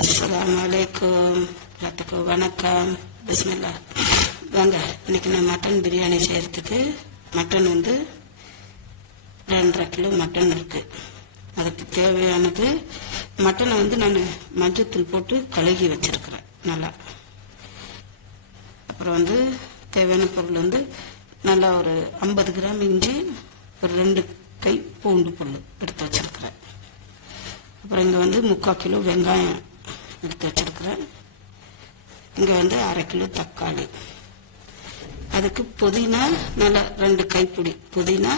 அஸ்ஸலாமு அலைக்கும், எல்லாத்துக்கும் வணக்கம். பிஸ்மில்லா. வாங்க, இன்னைக்கு நான் மட்டன் பிரியாணி செய்கிறதுக்கு மட்டன் 2.5 கிலோ மட்டன் இருக்கு. அதுக்கு தேவையானது மட்டனை நான் மஞ்சத்தூள் போட்டு கழுகி வச்சிருக்கிறேன் நல்லா. அப்புறம் தேவையான பொருள் நல்லா ஒரு 50 கிராம் இஞ்சி, ஒரு 2 கை பூண்டு பொருள் எடுத்து வச்சிருக்கிறேன். அப்புறம் இங்கே 3/4 கிலோ வெங்காயம் எடுத்து வச்சிருக்கிறேன். இங்கே 1/2 கிலோ தக்காளி. அதுக்கு புதினா நல்லா 2 கைப்பிடி புதினா,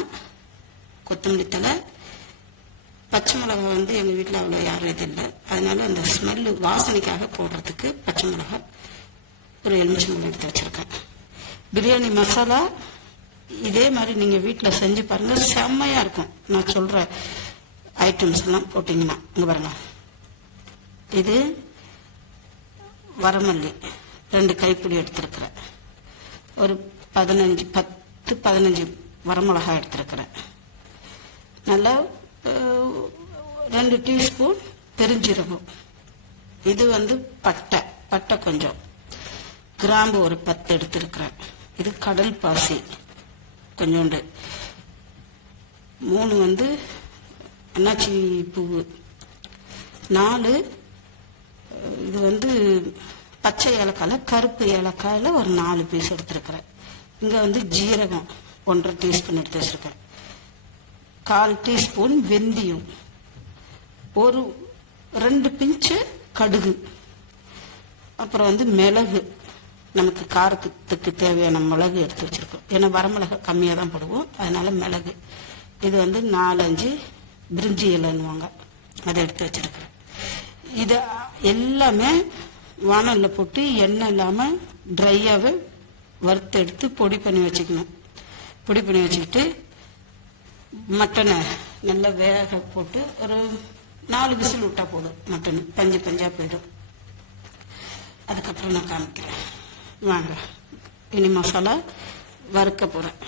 கொத்தமல்லி தழை, பச்சை மிளகாய் எங்கள் வீட்டில் அவ்வளோ யாரும் இது இல்லை, அதனால அந்த ஸ்மெல்லு வாசனைக்காக போடுறதுக்கு பச்சை மிளகாய் ஒரு எலுமிச்சம்பழம் எடுத்து வச்சிருக்கேன். பிரியாணி மசாலா இதே மாதிரி நீங்கள் வீட்டில் செஞ்சு பாருங்கள், செம்மையாக இருக்கும். நான் சொல்கிற ஐட்டம்ஸ் எல்லாம் போட்டிங்கன்னா இங்கே பாருங்க. இது வரமல்லி 2 கைப்பிடி எடுத்திருக்கிறேன். ஒரு 10-15 வரமிளகாய் எடுத்திருக்கிறேன். நல்லா 2 டீஸ்பூன் பெருஞ்சீரகம். இது பட்டை கொஞ்சம், கிராம்பு ஒரு 10 எடுத்திருக்கிறேன். இது கடல் பாசி கொஞ்சோண்டு, 3 அன்னாச்சி பூவு, 4 இது பச்சை ஏலக்காயில் கருப்பு ஏலக்காயில் ஒரு 4 பீஸ் எடுத்துருக்கிறேன். இங்கே ஜீரகம் 1.5 டீஸ்பூன் எடுத்து வச்சுருக்கேன். 1/4 டீஸ்பூன் வெந்தயம், ஒரு 2 பிஞ்சு கடுகு, அப்புறம் மிளகு, நமக்கு காரத்துக்கு தேவையான மிளகு எடுத்து வச்சுருக்கோம். ஏன்னா வரமிளகு கம்மியாக தான் போடுவோம், அதனால மிளகு. இது 4-5 பிரிஞ்சி இலைன்னுவாங்க, அதை எடுத்து வச்சிருக்கிறேன். இதை எல்லாமே வானலில் போட்டு எண்ணெய் இல்லாமல் ட்ரையாகவே வறுத்து எடுத்து பொடி பண்ணி வச்சுக்கணும். பொடி பண்ணி வச்சுக்கிட்டு மட்டனை நல்லா வேக போட்டு ஒரு 4 விசில் விட்டால் போதும். மட்டன் பஞ்சாக போயிடும். அதுக்கப்புறம் நான் காமிக்கிறேன் வாங்க. இனி மசாலா வறுக்க போகிறேன்.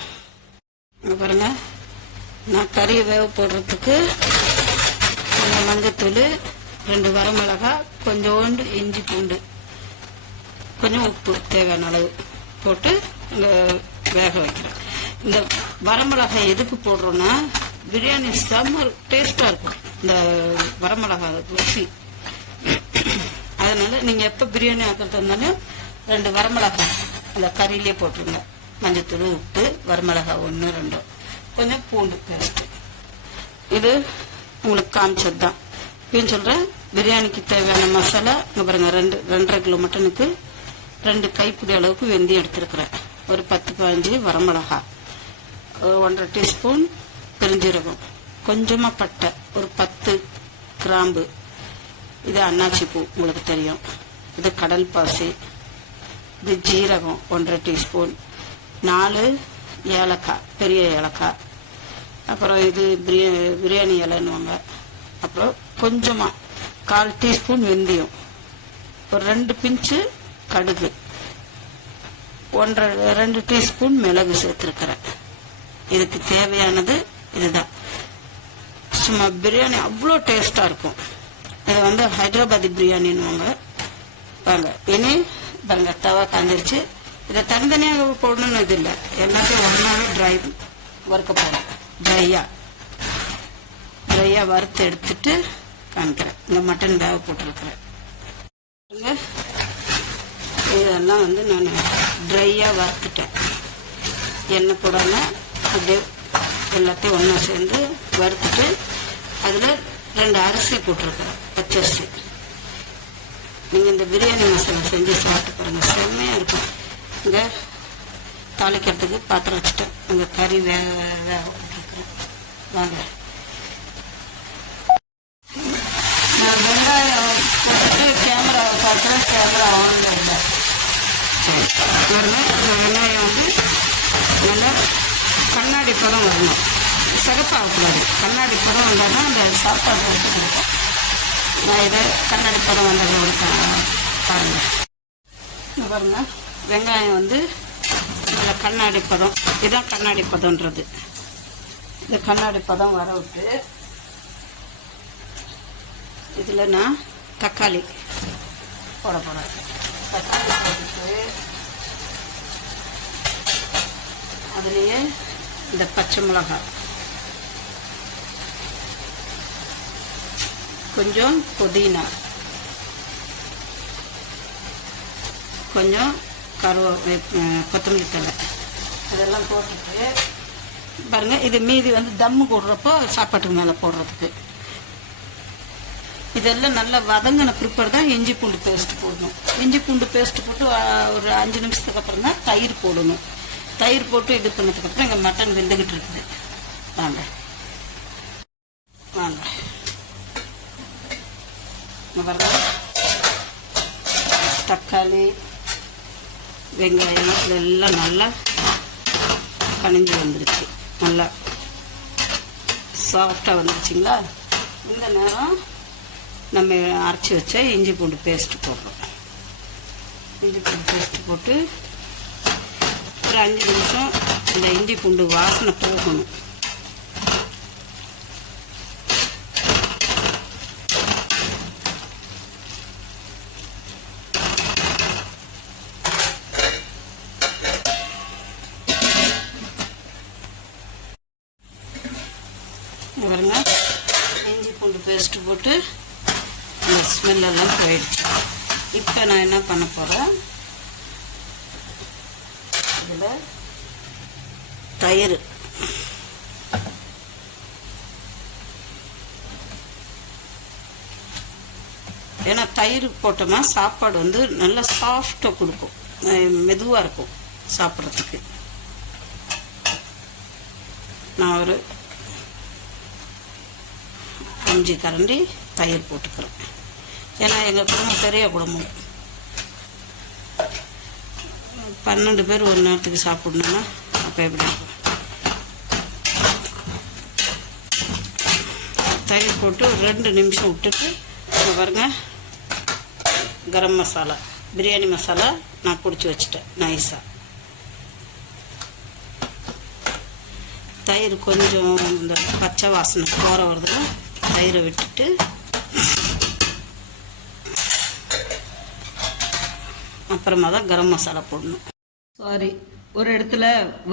இங்கே பாருங்க, நான் கறியை வேக போடுறதுக்கு கொஞ்சம் மஞ்சத்தூள், 2 வரமிளகாய், கொஞ்சோண்டு இஞ்சி பூண்டு, கொஞ்சம் உப்பு தேவையான அளவு போட்டு இங்கே வேக வைக்கிறேன். இந்த வரமிளகாய் எதுக்கு போடுறோன்னா பிரியாணி செம்ம டேஸ்டாக இருக்கும். இந்த வரமிளகாய் ருசி. அதனால நீங்கள் எப்போ பிரியாணி ஆக்கிறது இருந்தாலும் 2 வரமிளகாய் அந்த கறியிலே போட்டுருங்க. மஞ்சத்தூள், உப்பு, வரமிளகாய் 1-2, கொஞ்சம் பூண்டு பேஸ்ட்டு. இது உங்களுக்கு காமிச்சது தான். இப்படின்னு சொல்கிறேன். பிரியாணிக்கு தேவையான மசாலா இங்கே பாருங்க. 2.5 கிலோ மட்டனுக்கு 2 கைப்பிடி அளவுக்கு வெந்தயம் எடுத்துருக்குறேன். ஒரு 10-15 வரமிளகாய், 1.5 டீஸ்பூன் பெருஞ்சீரகம், கொஞ்சமாக பட்டை, ஒரு 10 கிராம்பு, இது அன்னாச்சி பூ உங்களுக்கு தெரியும், இது கடல் பாசி, இது ஜீரகம் 1.5 டீஸ்பூன், 4 ஏலக்காய், பெரிய ஏலக்காய், அப்புறம் இது பிரியாணி இலைன்னுவாங்க. அப்புறம் கொஞ்சமாக 1/4 டீஸ்பூன் வெந்தயம், ஒரு 2 பிஞ்சு கடுகு, 2 டீஸ்பூன் மிளகு சேர்த்துருக்கிறேன். இதுக்கு தேவையானது இதுதான். சும்மா பிரியாணி அவ்வளோ டேஸ்டாக இருக்கும். இதை ஹைதராபாதி பிரியாணின்னுவாங்க. வாங்க இனி பாருங்க, தவா காஞ்சிருச்சு. இதை தனித்தனியாக போடணும்னு இது இல்லை, எல்லாத்தையும் ஒன்றாவே வறுக்க போகிறேன். ட்ரையாக வறுத்து எடுத்துட்டு காமிக்கிறேன். இந்த மட்டன் வேக போட்டிருக்கிறேன். இதெல்லாம் நான் ட்ரையாக வறுத்துட்டேன். எண்ணெய் போடாமல் அப்படியே எல்லாத்தையும் ஒன்றா சேர்ந்து வறுத்துட்டு அதில் 2 அரிசி போட்டிருக்கிறேன், பச்சரிசி. நீங்கள் இந்த பிரியாணி மசாலா செஞ்சு சாப்பிட்டு பாருங்கள், செம்மையாக இருக்கும். இங்கே தாளிக்கிறதுக்கு பாத்திரம் வச்சுட்டேன். இங்கே கறி வேக போட்டிருக்கிறேன். வாங்க, நான் வெங்காயம் போட்டுட்டு கேமராவை பார்க்குறேன். கேமரா ஆன்ல இல்லை. வெங்காயம் நல்லா கண்ணாடி பதம் வரணும், சிகப்பாகக்கூடாது. கண்ணாடி பதம் வந்தால் தான் அந்த சாப்பாடு எடுத்துக்கணும். நான் இதை கண்ணாடி பதம் வந்ததை பாருங்கள். பாருங்க, வெங்காயம் நல்லா கண்ணாடி பதம், இதுதான் கண்ணாடி பதம்ன்றது. இந்த கண்ணாடி பதம் வர விட்டு இதில் நான் தக்காளி போட போகிறேன். தக்காளி போட்டுட்டு அதுலேயே இந்த பச்சை மிளகாய், கொஞ்சம் புதினா, கொஞ்சம் கொத்தமல்லி தழை இதெல்லாம் போட்டுட்டு பாருங்கள். இது மீதி வந்து தம்மு போடுறப்போ சாப்பாட்டுக்கு மேலே போடுறதுக்கு. இதெல்லாம் நல்லா வதங்கின பிற்பாடு தான் இஞ்சி பூண்டு பேஸ்ட்டு போடணும். இஞ்சி பூண்டு பேஸ்ட்டு போட்டு ஒரு 5 நிமிஷத்துக்கு அப்புறம் தான் தயிர் போடணும். தயிர் போட்டு இது பண்ணதுக்கப்புறம் இங்கே மட்டன் வெந்துக்கிட்டு இருக்குது. வாங்க வாங்க இங்கே பாருங்க. தக்காளி வெங்காயம் இதெல்லாம் நல்லா கனிஞ்சு வந்துருச்சு. நல்லா சாஃப்டாக வந்துருச்சுங்களா? இந்த நேரம் நம்ம அரைச்சி வச்ச இஞ்சி பூண்டு பேஸ்ட்டு போடுறோம். இஞ்சி பூண்டு பேஸ்ட்டு போட்டு ஒரு 5 நிமிஷம் இந்த இஞ்சி பூண்டு வாசனை போகணும். பாருங்க, இஞ்சி பூண்டு பேஸ்ட்டு போட்டு அந்த ஸ்மெல்லெல்லாம் போயிடுச்சு. இப்போ நான் என்ன பண்ண போகிறேன், இதில் தயிர் ஏன்னா தயிர் போட்டோம்னா சாப்பாடு வந்து நல்லா சாஃப்டாக கொடுக்கும், மெதுவாக இருக்கும் சாப்பிட்றதுக்கு. நான் ஒரு 5 கரண்டி தயிர் போட்டுக்கிறேன். ஏன்னா எங்கள் குடும்பம் பெரிய குடும்பம், 12 பேர் ஒரு நேரத்துக்கு சாப்பிடணுன்னா அப்போ எப்படி இருக்கும். தயிர் போட்டு 2 நிமிஷம் விட்டுட்டு பாருங்க, கரம் மசாலா, பிரியாணி மசாலா நான் பிடிச்சி வச்சுட்டேன் நைஸாக. தயிர் கொஞ்சம் இந்த பச்சை வாசனை போகிற வருதுன்னா தயிரை விட்டுட்டு அப்புறமா தான் கரம் மசாலா போடணும். சாரி, ஒரு இடத்துல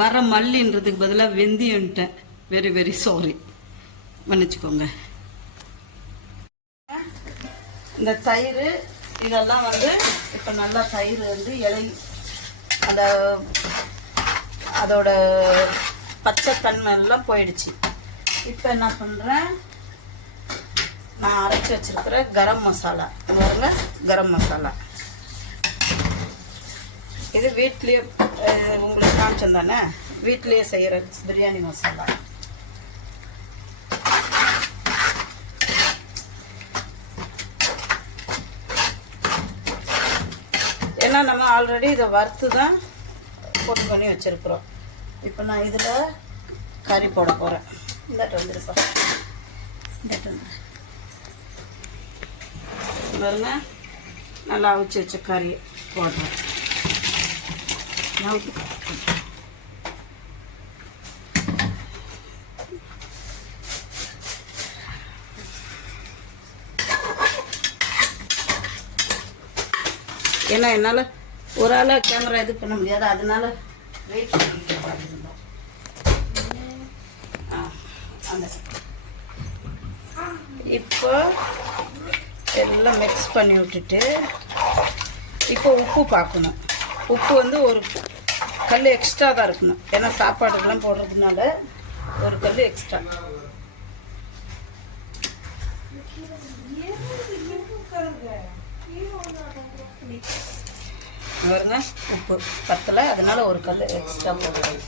வர மல்லின்றதுக்கு பதிலாக வெந்தயம்ட்டேன். வெரி வெரி சாரி, மன்னிச்சுக்கோங்க. இந்த தயிர் இதெல்லாம் வந்து இப்போ நல்லா தயிர் வந்து அந்த அதோட பச்சை தன்மை எல்லாம் போயிடுச்சு. இப்போ என்ன பண்ணுறேன், நான் அரைச்சி வச்சிருக்கிற கரம் மசாலா பாருங்க. கரம் மசாலா இது வீட்லேயே உங்களுக்கு காமிச்சம் தானே, வீட்லேயே செய்கிற பிரியாணி மசாலா. ஏன்னா நம்ம ஆல்ரெடி இதை வறுத்து தான் பொடி பண்ணி வச்சுருக்குறோம். இப்போ நான் இதில் கறி போட போகிறேன். இந்தாட்டு வந்துருப்பா, இந்தாட்டு வந்து பாருங்க. நல்லா அவிச்சு வச்ச கறி போடுறேன். ஏன்னா என்னால் ஒரு ஆளாக கேமரா இது பண்ண முடியாது, அதனால வெயிட் பண்ணிருந்தோம். அந்த இப்போ எல்லாம் மிக்ஸ் பண்ணி விட்டுட்டு இப்போ உப்பு பார்க்கணும். உப்பு வந்து ஒரு கல் எக்ஸ்ட்ரா தான் இருக்கணும், ஏன்னா சாப்பாடுக்கெல்லாம் போடுறதுனால ஒரு கல் எக்ஸ்ட்ரா. பாருங்க, உப்பு பத்தலை, அதனால ஒரு கல் எக்ஸ்ட்ரா போடுறேன்.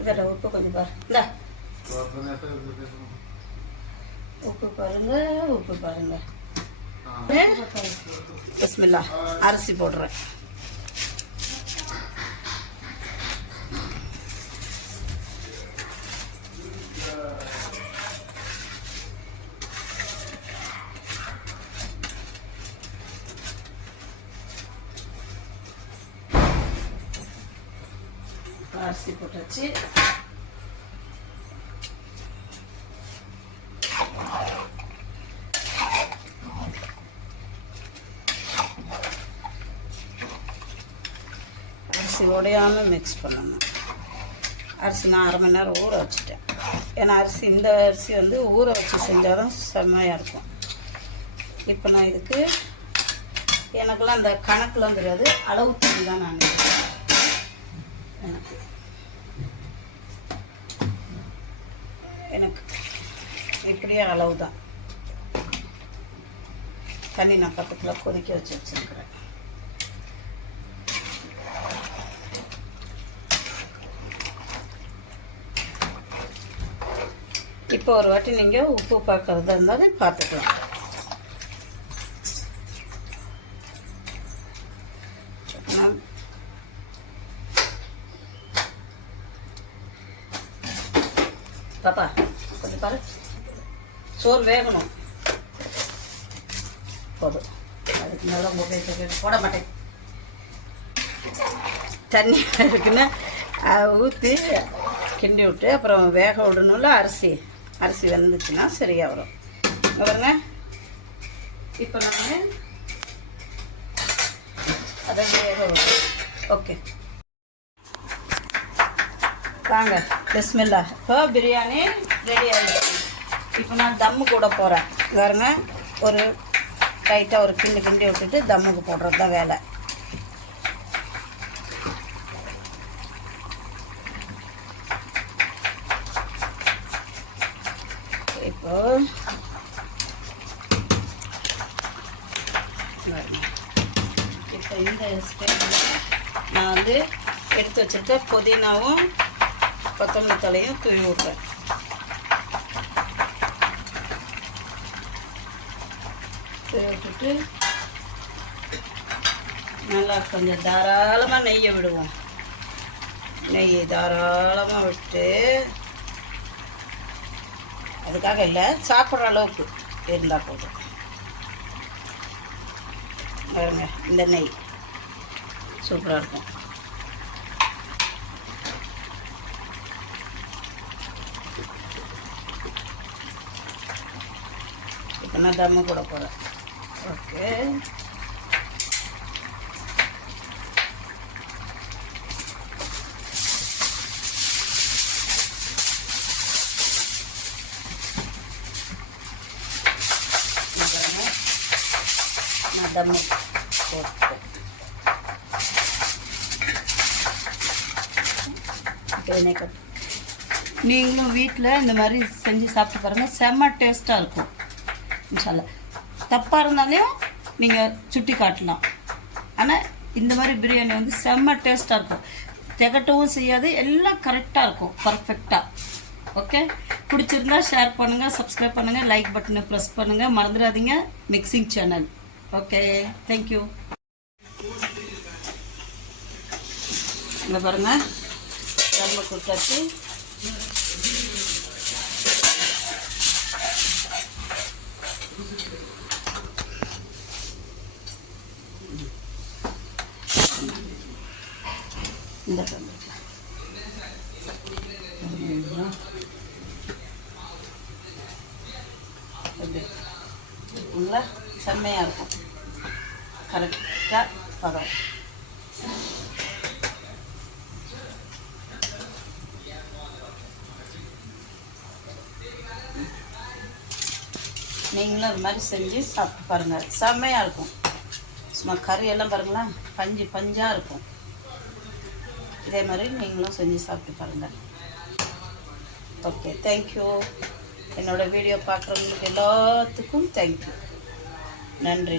இதில் உப்பு கொஞ்சம் பாரு, இந்த உப்பு பாருங்க, உப்பு பாருங்க. பிஸ்மில்லா, அரிசி போடுறேன். அரிசி போட்டாச்சு. அரிசி உடையாமல் மிக்ஸ் பண்ணணும். அரிசி நான் 1/2 மணி நேரம் ஊற வச்சுட்டேன். ஏன்னா அரிசி இந்த அரிசி வந்து ஊற வச்சு செஞ்சால் தான் செம்மையாக இருக்கும். இப்போ நான் இதுக்கு எனக்குலாம் அந்த கணக்கெலாம் தெரியாது, அளவு தண்ணி தான் நான் எனக்கு இப்படியே அளவு தான் தண்ணி நான் பக்கத்தில் கொதிக்க வச்சுருக்கிறேன். இப்போ ஒரு வாட்டி நீங்கள் உப்பு பார்க்கறதா இருந்தாலும் பார்த்துக்கலாம். பாப்பா கொஞ்சம் பாரு, சோறு வேகணும். போதும், அதுக்கு நல்லா போட மாட்டேன். தண்ணி இருக்குன்னா ஊற்றி கிண்டி விட்டு அப்புறம் வேக விடணும்ல. அரிசி வெந்துச்சுன்னா சரியாக வரும். பாருங்க, இப்போ நான் அதை வேக விடும். ஓகே வாங்க, பிஸ்மில்லா. இப்போ பிரியாணி ரெடி ஆகிடுச்சு. இப்போ நான் தம்மு கூட போகிறேன். பாருங்க, ஒரு டைட்டாக ஒரு கிண்டி விட்டுட்டு தம்முக்கு போடுறது தான் வேலை. இப்போ இந்த ஸ்டேஜில் நான் வந்து எடுத்து வச்சுருக்க புதினாவும் கொத்தமல்லி தலையும் தூவி விட்றேன். தூவி விட்டுட்டு நல்லா கொஞ்சம் தாராளமாக நெய்யை விடுவோம். நெய் தாராளமாக விட்டு, அதுக்காக இல்லை, சாப்பிட்ற அளவுக்கு இருந்தால் போதும். பாருங்க, இந்த நெய் சூப்பராக இருக்கும். இப்போ நான் தம்மு கூட போகிறேன். ஓகே, நான் தம்மு போட்டு நீங்களும் வீட்டில் இந்த மாதிரி செஞ்சு சாப்பிட்டு பாருங்கள், செம்ம டேஸ்ட்டாக இருக்கும். இன்ஷால்லா தப்பாக இருந்தாலும் நீங்கள் சுட்டி காட்டலாம். ஆனால் இந்த மாதிரி பிரியாணி வந்து செம்ம டேஸ்ட்டாக இருக்கும். திகட்டவும் செய்யாது, எல்லாம் கரெக்டாக இருக்கும், பர்ஃபெக்டாக. ஓகே, பிடிச்சிருந்தா ஷேர் பண்ணுங்கள், சப்ஸ்கிரைப் பண்ணுங்கள், லைக் பட்டனை ப்ரெஸ் பண்ணுங்கள், மறந்துடாதீங்க மிக்சிங் சேனல். Okay, thank you. இங்கே பாருங்கள், தம்மு கொடுத்தாச்சு. இந்த உள்ள செம்மையாக இருக்கும், கரெக்டாக பதம். நீங்களும் அது மாதிரி செஞ்சு சாப்பிட்டு பாருங்கள், செம்மையாக இருக்கும். சும்மா கறியெல்லாம் பாருங்களேன், பஞ்சாக இருக்கும். இதே மாதிரி நீங்களும் செஞ்சு சாப்பிட்டு பாருங்கள். Okay, thank you. என்னோடய வீடியோ பார்க்குறவங்களுக்கு எல்லாத்துக்கும் தேங்க்யூ. நன்றி.